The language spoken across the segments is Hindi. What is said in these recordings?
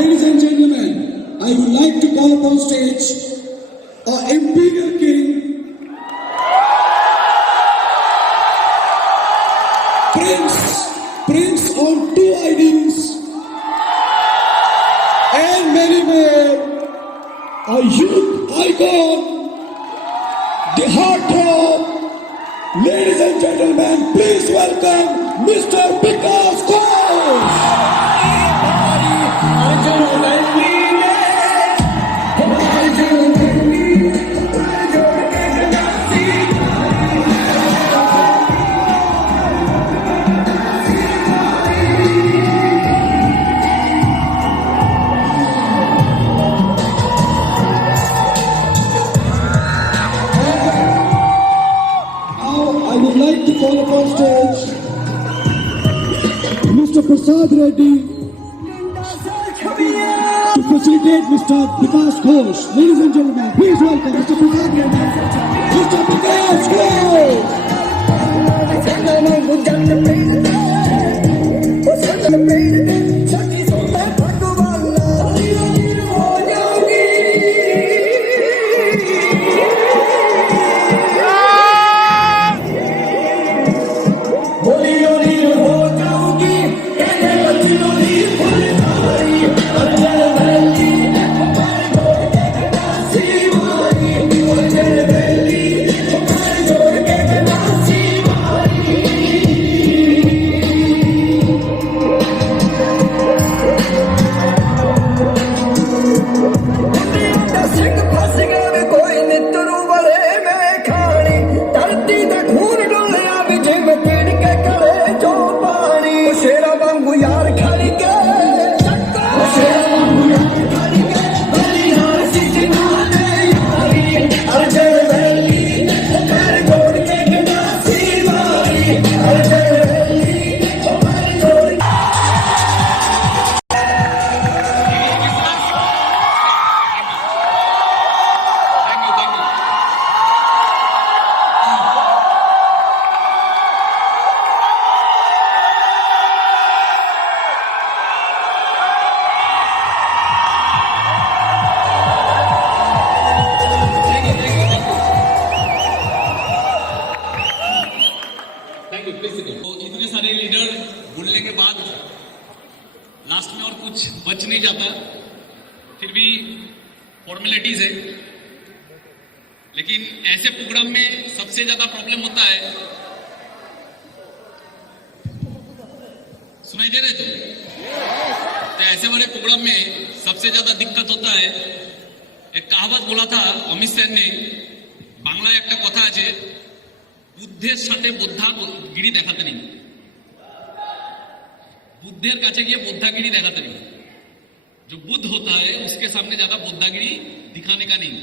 Ladies and gentlemen, I would like to call upon stage our Imperial King, Prince on 2 IDs, and many more, a youth icon, the heartthrob. Ladies and gentlemen, please welcome Mr. Vikas Ghosh. I would like to call upon stage Mr. Prasad Reddy to facilitate Mr. Vikas Ghosh. Ladies and gentlemen, please welcome Mr. Prasad Reddy. Mr. Vikas Ghosh! तो इतने सारे लीडर बोलने के बाद लास्ट में और कुछ बच नहीं जाता, फिर भी फॉर्मेलिटीज है। लेकिन ऐसे प्रोग्राम में सबसे ज्यादा प्रॉब्लम होता है, सुनाई दे रहे तो ऐसे बड़े प्रोग्राम में सबसे ज्यादा दिक्कत होता है। एक कहावत बोला था अमित सेन ने, बांग्ला एक कथा আছে, বুদ্ধের সাথে বুদ্ধাগিরি দেখাতে নেই, बुद्धेर काछे गिये बुद्धागिरी दिखाते नहीं। जो बुद्ध होता है उसके सामने ज्यादा बुद्धागिरी दिखाने का नहीं।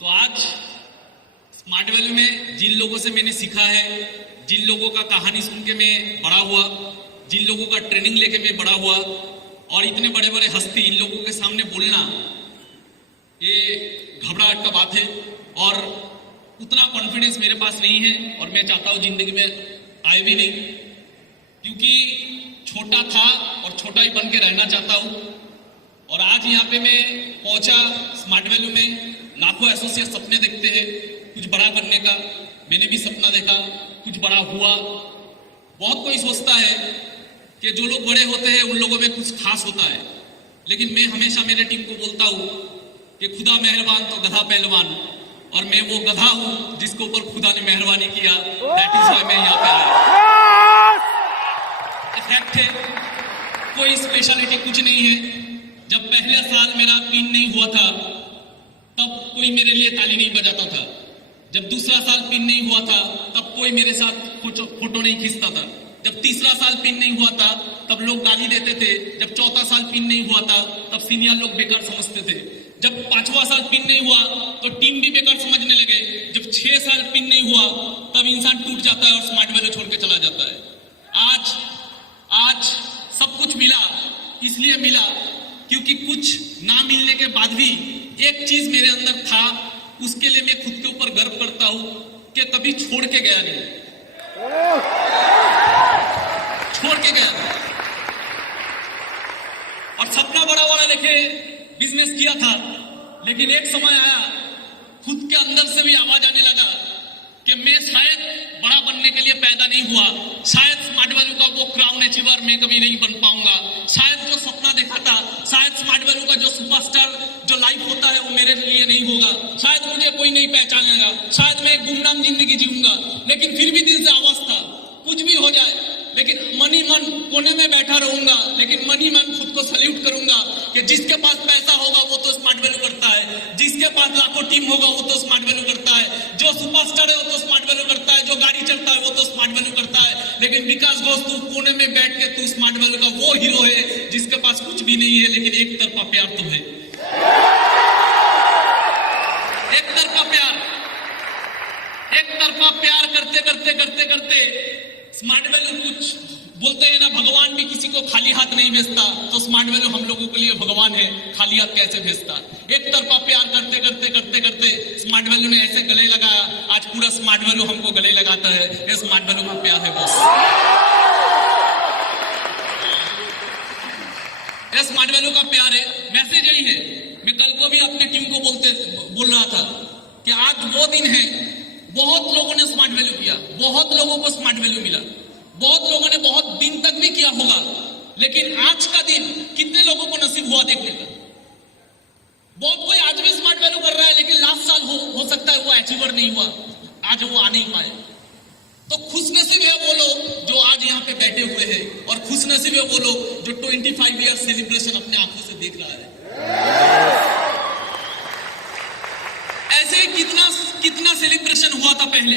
तो आज स्मार्ट वैल्यू में जिन लोगों से मैंने सीखा है, जिन लोगों का कहानी सुन के मैं बड़ा हुआ, जिन लोगों का ट्रेनिंग लेके मैं बड़ा हुआ, और इतने बड़े बड़े हस्ती इन लोगों के सामने बोलना ये घबराहट का बात है। और उतना कॉन्फिडेंस मेरे पास नहीं है और मैं चाहता हूं जिंदगी में आए भी नहीं, क्योंकि छोटा था और छोटा ही बन के रहना चाहता हूं। और आज यहाँ पे मैं पहुंचा स्मार्ट वैल्यू में, लाखों एसोसिएट सपने देखते हैं कुछ बड़ा करने का, मैंने भी सपना देखा, कुछ बड़ा हुआ। बहुत कोई सोचता है कि जो लोग बड़े होते हैं उन लोगों में कुछ खास होता है, लेकिन मैं हमेशा मेरे टीम को बोलता हूं कि खुदा मेहरबान तो गधा पहलवान, और मैं वो गधा हूं जिसके ऊपर खुदा ने मेहरबानी किया। दैट इज व्हाई मैं यहाँ पे आया। फैक्ट है, कोई स्पेशलिटी कुछ नहीं है। जब पहले साल मेरा पिन नहीं हुआ था तब कोई मेरे लिए ताली नहीं बजाता था। जब दूसरा साल पिन नहीं हुआ था तब कोई मेरे साथ फोटो नहीं खींचता था। जब तीसरा साल पिन नहीं हुआ था तब लोग गाली देते थे। जब चौथा साल पिन नहीं हुआ था तब सीनियर लोग बेकार समझते थे। जब पांचवा साल पिन नहीं हुआ तो टीम भी बेकार समझने लगे। जब 6 साल पिन नहीं हुआ तब इंसान टूट जाता है और स्मार्ट वैल्यू छोड़ के चला जाता है। आज सब कुछ मिला, इसलिए मिला क्योंकि कुछ ना मिलने के बाद भी एक चीज मेरे अंदर था, उसके लिए मैं खुद के ऊपर गर्व करता हूं कि कभी छोड़ के गया नहीं, छोड़ के गया नहीं। और सपना बड़ा बड़ा लेके बिजनेस किया था, लेकिन एक समय आया खुद के अंदर से भी आवाज आने लगा कि मैं शायद बड़ा बनने के लिए पैदा नहीं हुआ, शायद स्मार्ट वैल्यू का वो क्राउन अचीवर मैं कभी नहीं बन पाऊंगा, शायद जो सपना देखा था, शायद स्मार्ट वैल्यू का जो सुपरस्टार जो लाइफ होता है वो मेरे लिए नहीं होगा, शायद मुझे कोई नहीं पहचानेगा, शायद मैं एक गुमनाम जिंदगी जीऊंगा। लेकिन फिर भी दिल से आवाज था, कुछ भी हो जाए लेकिन मनी मन कोने में बैठा रहूंगा, लेकिन मनी मन खुद को सल्यूट करूंगा कि जिसके पास पैसा होगा वो तो स्मार्ट वैल्यू करता है, जिसके पास लाखों टीम होगा वो तो स्मार्ट वैल्यू करता है, जो सुपरस्टार है वो तो स्मार्ट वैल्यू करता है, जो गाड़ी चलता है वो तो स्मार्ट वैल्यू करता है। लेकिन विकास घोष तू कोने में बैठ के तू स्मार्ट वैल्यू का वो हीरो है जिसके पास कुछ भी नहीं है, लेकिन एक तरफा प्यार तो है, एक तरफा प्यार, एक तरफा प्यार करते करते करते करते स्मार्ट वैल्यू कुछ बोलते हैं ना, भगवान भी किसी को खाली हाथ नहीं भेजता, तो स्मार्ट वैल्यू हम लोगों के लिए भगवान है, खाली हाथ कैसे भेजता। एक तरफा प्यार करते करते करते करते स्मार्ट वैल्यू ने ऐसे गले लगाया, आज पूरा स्मार्ट वैल्यू हमको गले लगाता है। ये स्मार्ट वैल्यू का प्यार है बॉस, ये स्मार्ट वैल्यू का प्यार है। मैसेज यही है, मैं कल को भी अपने टीम को बोल रहा था कि आज वो दिन है, बहुत लोगों ने स्मार्ट वैल्यू किया, बहुत लोगों को स्मार्ट वैल्यू मिला, बहुत लोगों ने बहुत दिन तक भी किया होगा, लेकिन आज का दिन कितने लोगों को नसीब हुआ देखने का। बहुत कोई आज भी स्मार्ट वैल्यू कर रहा है, लेकिन लास्ट साल हो सकता है वो अचीवर नहीं हुआ, आज वो आ नहीं पाए। तो खुशनसीब है वो लोग जो आज यहाँ पे बैठे हुए हैं, और खुशनसीब है वो लोग जो 25 ईयर सेलिब्रेशन अपने आंखों से देख रहा है। ऐसे कितना सेलिब्रेशन हुआ था पहले,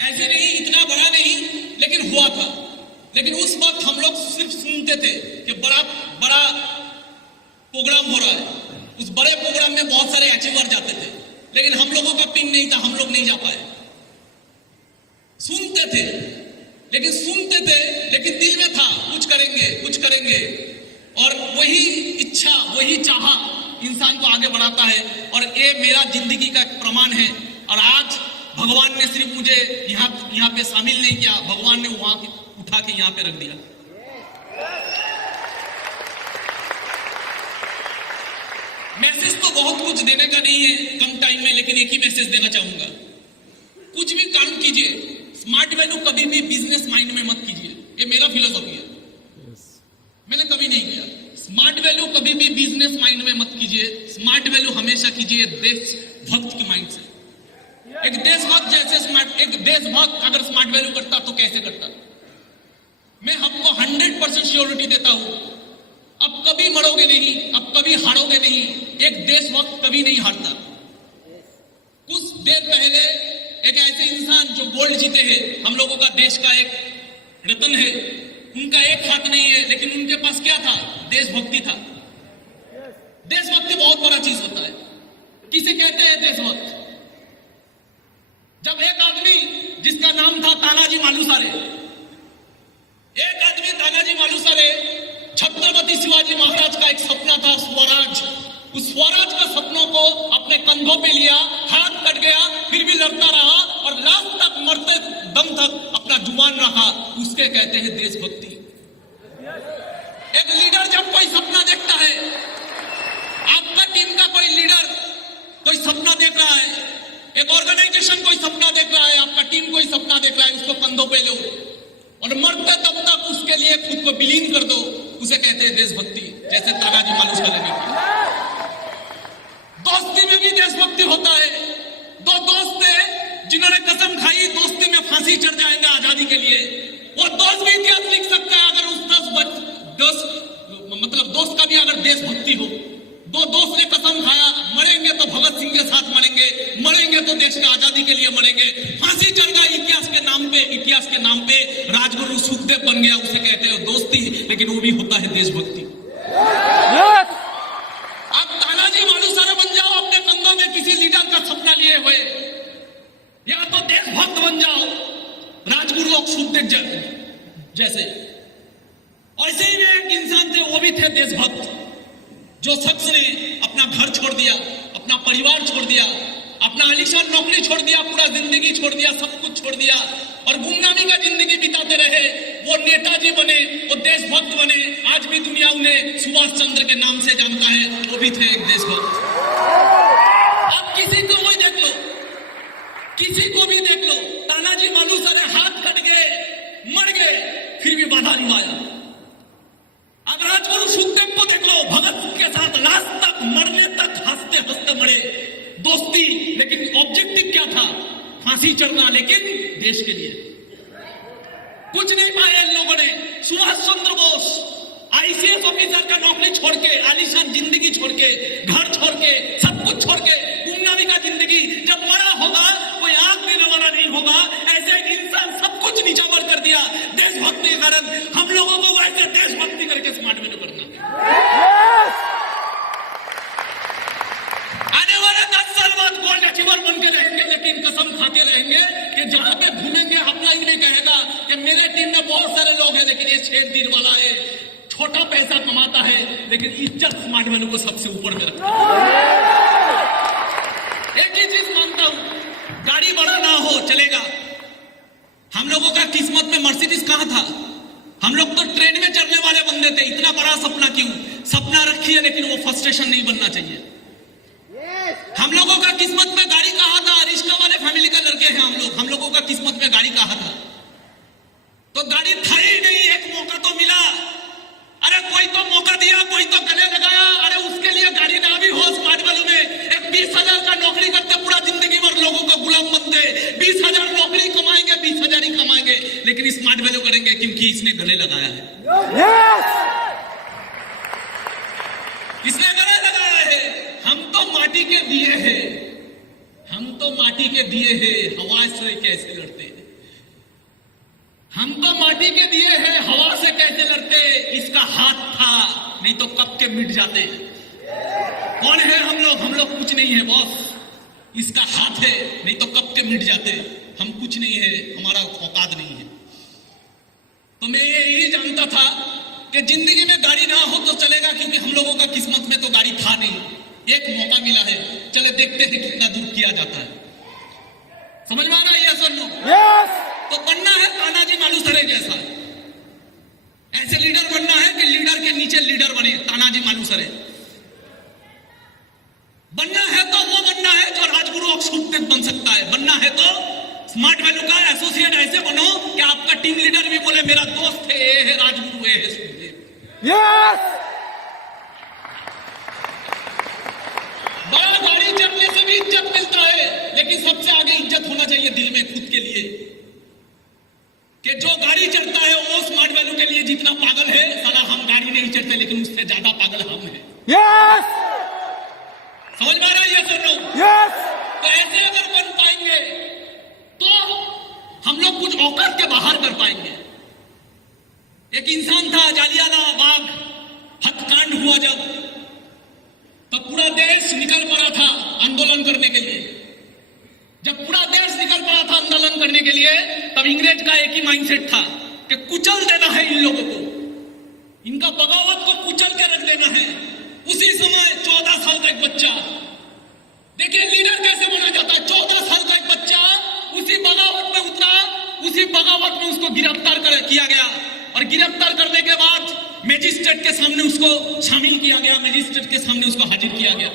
ऐसे नहीं, इतना बड़ा नहीं, लेकिन हुआ था। लेकिन उस वक्त हम लोग सिर्फ सुनते थे कि बड़ा बड़ा प्रोग्राम हो रहा है, उस बड़े प्रोग्राम में बहुत सारे अचीवर जाते थे, लेकिन हम लोगों का पिन नहीं था, हम लोग नहीं जा पाए। सुनते थे, लेकिन दिल में था कुछ करेंगे, और वही इच्छा, वही चाह इंसान को आगे बढ़ाता है। और ये मेरा जिंदगी का एक प्रमाण है। और आज भगवान ने सिर्फ मुझे यहाँ पे शामिल नहीं किया, भगवान ने वहां उठा के यहाँ पे रख दिया। मैसेज तो बहुत कुछ देने का नहीं है कम टाइम में, लेकिन एक ही मैसेज देना चाहूंगा, कुछ भी काम कीजिए, स्मार्ट वैल्यू कभी भी बिजनेस माइंड में मत कीजिए। ये मेरा फिलोसॉफी है, मैंने कभी नहीं किया। स्मार्ट वैल्यू कभी भी बिजनेस माइंड में मत कीजिए, स्मार्ट वैल्यू हमेशा कीजिए देशभक्त की माइंड से। एक देशभक्त अगर स्मार्ट वैल्यू करता तो कैसे करता? मैं हमको 100% श्योरिटी देता हूं, अब कभी मरोगे नहीं, अब कभी हारोगे नहीं। एक देशभक्त कभी नहीं हारता। कुछ देर पहले एक ऐसे इंसान जो गोल्ड जीते हैं, हम लोगों का देश का एक रत्न है, उनका एक हाथ नहीं है, लेकिन उनके पास क्या था? देशभक्ति था। देशभक्ति बहुत बड़ा चीज होता है। किसे कहते हैं देशभक्त? जब एक आदमी जिसका नाम था तानाजी मालुसरे, छत्रपति शिवाजी महाराज का एक सपना था स्वराज, उस स्वराज का सपनों को अपने कंधों पे लिया, हाथ कट गया, फिर भी लड़ता रहा और लास्ट तक मरते दम तक अपना जुबान रहा, उसके कहते हैं देशभक्ति। एक लीडर जब कोई सपना देखता है, आपका टीम का कोई लीडर कोई सपना देख रहा है, एक ऑर्गेनाइजेशन कोई सपना देख रहा है, आपका टीम कोई सपना देख रहा है, उसको कंधों पे लो और मरते तब तक उसके लिए खुद को विलीन कर दो, उसे कहते हैं देशभक्ति। जैसे तानाजी मालुसरे ने किया। दोस्ती में भी देशभक्ति होता है। दो दोस्त थे जिन्होंने कसम खाई दोस्ती में फांसी चढ़ जाएगा आजादी के लिए, वो दोस्त भी इतिहास लिख सकता है अगर उस दोस्त का भी अगर देशभक्ति हो। दो दोस्त ने कसम खाया, मरेंगे तो भगत सिंह के साथ मरेंगे तो देश की आजादी के लिए मरेंगे, फांसी चढ़ गया इतिहास के नाम पे राजगुरु सुखदेव बन गया, उसे कहते हैं दोस्ती, लेकिन वो भी होता है देशभक्ति। आप तानाजी मालुसरे बन जाओ अपने कंधों में किसी लीडर का सपना लिए हुए, या तो देशभक्त बन जाओ राजगुरु और सुखदेव जैसे। ऐसे ही एक इंसान थे, वो भी थे देशभक्त, जो शख्स ने अपना घर छोड़ दिया, अपना परिवार छोड़ दिया, अपना आलीशान नौकरी छोड़ दिया, पूरा जिंदगी छोड़ दिया, सब कुछ छोड़ दिया और गुमनामी का जिंदगी बिताते रहे। वो नेताजी बने, वो देशभक्त बने। आज भी दुनिया उन्हें सुभाष चंद्र के नाम से जानता है, वो भी थे एक देशभक्त। अब किसी को भी देख लो, किसी को भी देख लो, तानाजी मालूसरे हाथ कट गए, मर गए, फिर भी बाधा नहीं आया। अब राजगुरु सुखदेव को देख लो, भगत सिंह के साथ लास्ट तक मरने तक हंसते हंसते मरे, दोस्ती, लेकिन ऑब्जेक्टिव क्या था? फांसी चढ़ना, लेकिन देश के लिए कुछ नहीं पाए इन लोगों ने। सुभाष चंद्र बोस आईसीएस ऑफिसर का नौकरी छोड़ के, आलीशान जिंदगी छोड़ के, घर छोड़ के, सब कुछ छोड़ के, गुमनामी का जिंदगी, जब मरा होगा कोई आग देने वाला नहीं होगा, ऐसे एक इंसान सब कुछ नीचावर कर दिया देशभक्ति के कारण। हम लोगों को वैसे देशभक्ति करके स्मार्ट वैल्यू करना। आने वाले 10 साल बाद गोल्ड अचीवर बन के रहेंगे, लेकिन कसम खाते रहेंगे कि जहां पे घूमेंगे हमला ही नहीं कहेगा कि मेरे टीम में बहुत सारे लोग हैं, लेकिन ये 6 दिन वाला है, छोटा पैसा कमाता है, लेकिन इज्जत स्मार्ट वैल्यू को सबसे ऊपर में रखता है। एक ही चीज मानता हूं, गाड़ी बड़ा ना हो चलेगा। हम लोगों का किस्मत में मर्सिडीज कहां था? हम लोग तो ट्रेन में चढ़ने वाले बंदे थे। इतना बड़ा सपना क्यों? सपना रखिए, लेकिन वो फ्रस्ट्रेशन नहीं बनना चाहिए। हम लोगों का किस्मत में गाड़ी कहां था? रिश्ता वाले फैमिली का लड़के हैं हम लोगों का किस्मत में गाड़ी कहां था? तो गाड़ी था ही नहीं। एक मौका तो मिला, अरे कोई तो मौका दिया, कोई तो गले लगाया, अरे उसके लिए गाड़ी ना भी हो स्मार्ट वैल्यू में। एक 20,000 का नौकरी करते पूरा जिंदगी भर लोगों का गुलाम बनते, 20,000 नौकरी कमाएंगे, 20,000 ही कमाएंगे, लेकिन स्मार्ट वैल्यू करेंगे क्योंकि इसने गले लगाया है। इसने गले लगाया है। हम तो माटी के दिए हैं, हम तो माटी के दिए हैं, हवा से कैसे लड़ते हैं? हम तो माटी के दिए हैं, हवा से कैसे लड़ते? इसका हाथ था, नहीं तो कब के मिट जाते। कौन है हम लोग? हम लोग कुछ नहीं है बॉस। इसका हाथ है, नहीं तो कब के मिट जाते। हम कुछ नहीं है, हमारा औकात नहीं है। तो मैं यही जानता था कि जिंदगी में गाड़ी ना हो तो चलेगा, क्योंकि हम लोगों का किस्मत में तो गाड़ी था नहीं। एक मौका मिला है, चले देखते हैं कितना दूर किया जाता है। समझ में आ रहा है ये सर? नो तो बनना है तानाजी मालूसरे जैसा, ऐसे लीडर बनना है कि लीडर के नीचे लीडर बने। तानाजी मालूसरे बनना है तो वो बनना है जो राजगुरु और सुखदेव बन सकता है। बनना है तो स्मार्ट वैल्यू का एसोसिएट ऐसे बनो कि आपका टीम लीडर भी बोले मेरा दोस्त है, ये है राजगुरु, ये है सुखदेव। यस। बड़ा गाड़ी चढ़ने से भी इज्जत मिलता है, लेकिन सबसे आगे इज्जत होना चाहिए दिल में खुद के लिए, कि जो गाड़ी चढ़ता है वो स्मार्ट वैल्यू के लिए जितना पागल है, साला हम गाड़ी नहीं चढ़ते, लेकिन उससे ज्यादा पागल हम हैं। यस। समझ में आ रहा है ये सर लोग? यस। तो ऐसे अगर बन पाएंगे तो हम लोग कुछ औकात के बाहर कर पाएंगे। एक इंसान था, जालियाला बाग हत्याकांड हुआ जब पूरा देश निकल पड़ा था आंदोलन करने के लिए। जब पूरा देश निकल पड़ा था आंदोलन करने के लिए, तब इंग्रेज का एक ही माइंडसेट था कि कुचल देना है इन लोगों को, इनका बगावत को कुचल के रख देना है। उसी समय 14 साल का एक बच्चा, देखिए लीडर कैसे बना जाता है। 14 साल का एक बच्चा उसी बगावत में उतरा, उसी बगावत में उसको गिरफ्तार किया गया, और गिरफ्तार करने के बाद मजिस्ट्रेट के सामने उसको शामिल किया गया, मजिस्ट्रेट के सामने उसको हाजिर किया गया।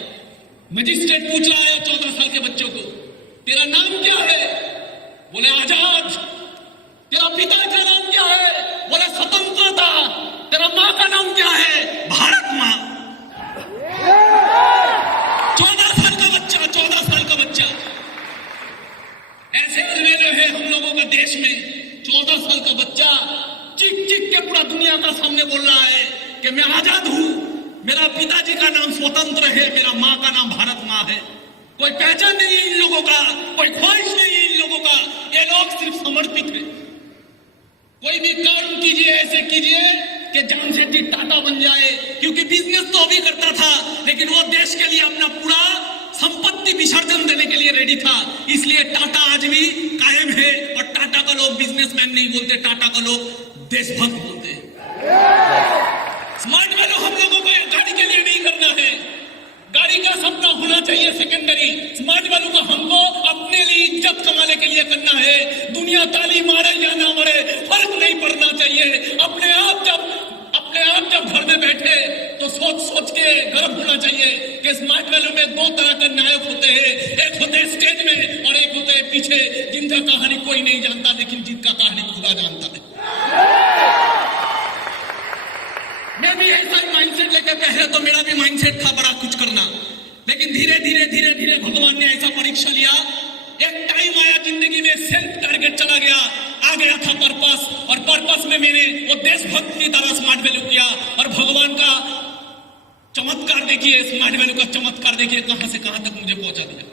मजिस्ट्रेट पूछ रहा है 14 साल के बच्चों को, तेरा नाम क्या है? बोले आजाद। तेरा पिता का नाम क्या है? बोले स्वतंत्रता। तेरा माँ का नाम क्या है? भारत माँ। 14 साल का बच्चा, 14 साल का बच्चा। ऐसे अलवेले है हम लोगों का देश में। 14 साल का बच्चा चीख चीख के पूरा दुनिया का सामने बोल रहा है कि मैं आजाद हूं, मेरा पिताजी का नाम स्वतंत्र है, मेरा माँ का नाम भारत माँ है। कोई पहचान नहीं है इन लोगों का, कोई ख्वाहिश नहीं है इन लोगों का। ये लोग सिर्फ समर्पित है। कोई भी काम कीजिए, ऐसे कीजिए कि जामशेट्टी टाटा बन जाए, क्योंकि बिजनेस तो अभी करता था, लेकिन वो देश के लिए अपना पूरा संपत्ति विसर्जन देने के लिए रेडी था। इसलिए टाटा आज भी कायम है, और टाटा का लोग बिजनेसमैन नहीं बोलते, टाटा का लोग देशभक्त बोलते हैं। स्मार्ट वैल्यू हम लोगों को गाड़ी के लिए नहीं करना है, गाड़ी का सपना होना चाहिए सेकेंडरी। स्मार्ट वैल्यू को हमको अपने लिए इज्जत कमाने के लिए करना है। दुनिया ताली मारे या ना मारे फर्क नहीं पड़ना चाहिए। अपने आप जब सोच सोच के गर्व होना चाहिए कि स्मार्ट वैल्यू में दो तरह के नायक होते हैं, एक होते हैं स्टेज में और एक होते हैं पीछे, जिनका कहानी कोई नहीं जानता लेकिन जिनका कहानी खुदा जानता है। मैं भी ऐसा ही माइंडसेट लेकर पहले तो मेरा भी माइंडसेट था बड़ा कुछ करना, लेकिन धीरे धीरे भगवान ने ऐसा परीक्षा लिया। एक टाइम आया जिंदगी में सेल्फ टारगेट चला गया, आ गया था पर्पस, और पर्पस में मैंने वो देशभक्त की तरह स्मार्ट वैल्यू किया। और भगवान का चमत्कार देखिए, स्मार्ट वैल्यू का चमत्कार देखिए कहां से कहां तक मुझे पहुंचा दिया।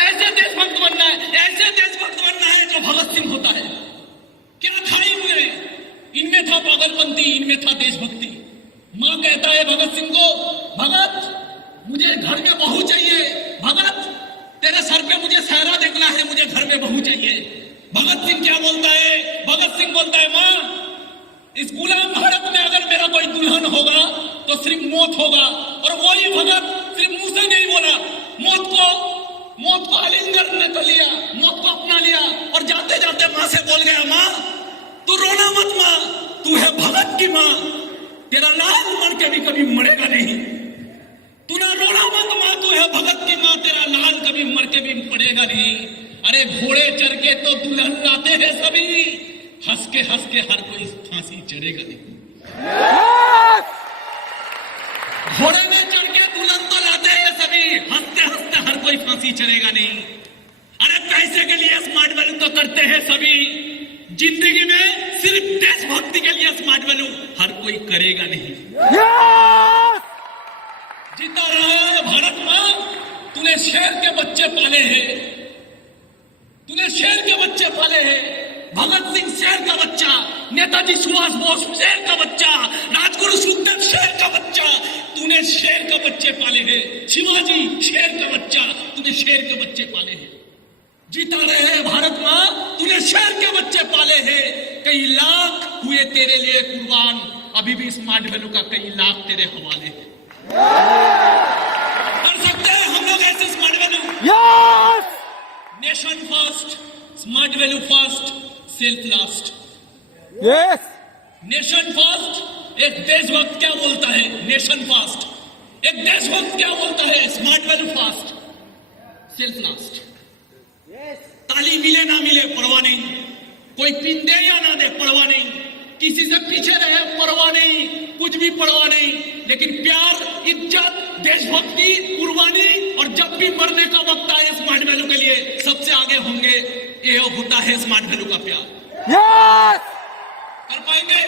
ऐसे देशभक्त बनना है, ऐसे देशभक्त बनना है जो भगत सिंह होता है। क्या था इनमें था पागलपंती, इनमें था देशभक्ति। मां कहता है भगत सिंह को, भगत मुझे घर में बहू चाहिए, भगत तेरे सर पे मुझे सहरा देखना है, मुझे घर में बहू चाहिए। भगत सिंह क्या बोलता है? भगत सिंह बोलता है, मां इस गुलाम भारत में अगर मेरा कोई दुल्हन होगा तो सिर्फ मौत होगा। और वही भगत सिर्फ मुंह से नहीं बोला, मौत को आलिंगन ने तो लिया, मौत को अपना लिया और जाते जाते मां से बोल गया, मां तू रोना मत, मां तू है भगत की मां, तेरा लाल मर के भी कभी मरेगा नहीं। तू ना रोना मत मां, तू है भगत की मां, तेरा लाल कभी मर के भी पड़ेगा नहीं। अरे घोड़े चढ़ के तो दुल्हन लाते हैं सभी, हंस के हर कोई फांसी चढ़ेगा नहीं। घोड़े में चढ़ के दुल्हन तो लाते हैं सभी, हंसते हर कोई फांसी चढ़ेगा नहीं। अरे पैसे के लिए स्मार्ट वैल्यू तो करते हैं सभी, जिंदगी में सिर्फ देशभक्ति के लिए स्मार्ट वैल्यू हर कोई करेगा नहीं। जीता रहा भारत मां, तूने शेर के बच्चे पाले हैं, तूने शेर के बच्चे पाले हैं। भगत सिंह शेर का बच्चा, नेताजी सुभाष बोस शेर का बच्चा, राजगुरु सुखदेव शेर का बच्चा, तूने शेर के बच्चे पाले हैं। शिवाजी शेर का बच्चा, तूने शेर के बच्चे पाले हैं। जीता रहे भारत मां, तूने शेर के बच्चे पाले हैं। कई लाख हुए तेरे लिए कुर्बान, अभी भी स्मार्ट वैल्यू का कई लाख तेरे हवाले हैं। कर सकते हैं हम लोग ऐसे smart value? Nation first, smart value first, self last. Nation first, एक देशभक्त क्या बोलता है? Nation first. एक देशभक्त क्या बोलता है? Smart value first, self last. ताली मिले ना मिले परवाह नहीं, कोई पिन दे या ना दे परवाह नहीं, किसी से पीछे रहे परवाह नहीं, कुछ भी परवाह नहीं, लेकिन प्यार, इज्जत, देशभक्ति, कुर्बानी और जब भी मरने का वक्त आए स्मार्ट वैल्यू के लिए सबसे आगे होंगे। ये होता है स्मार्ट वैल्यू का प्यार। कर पाएंगे?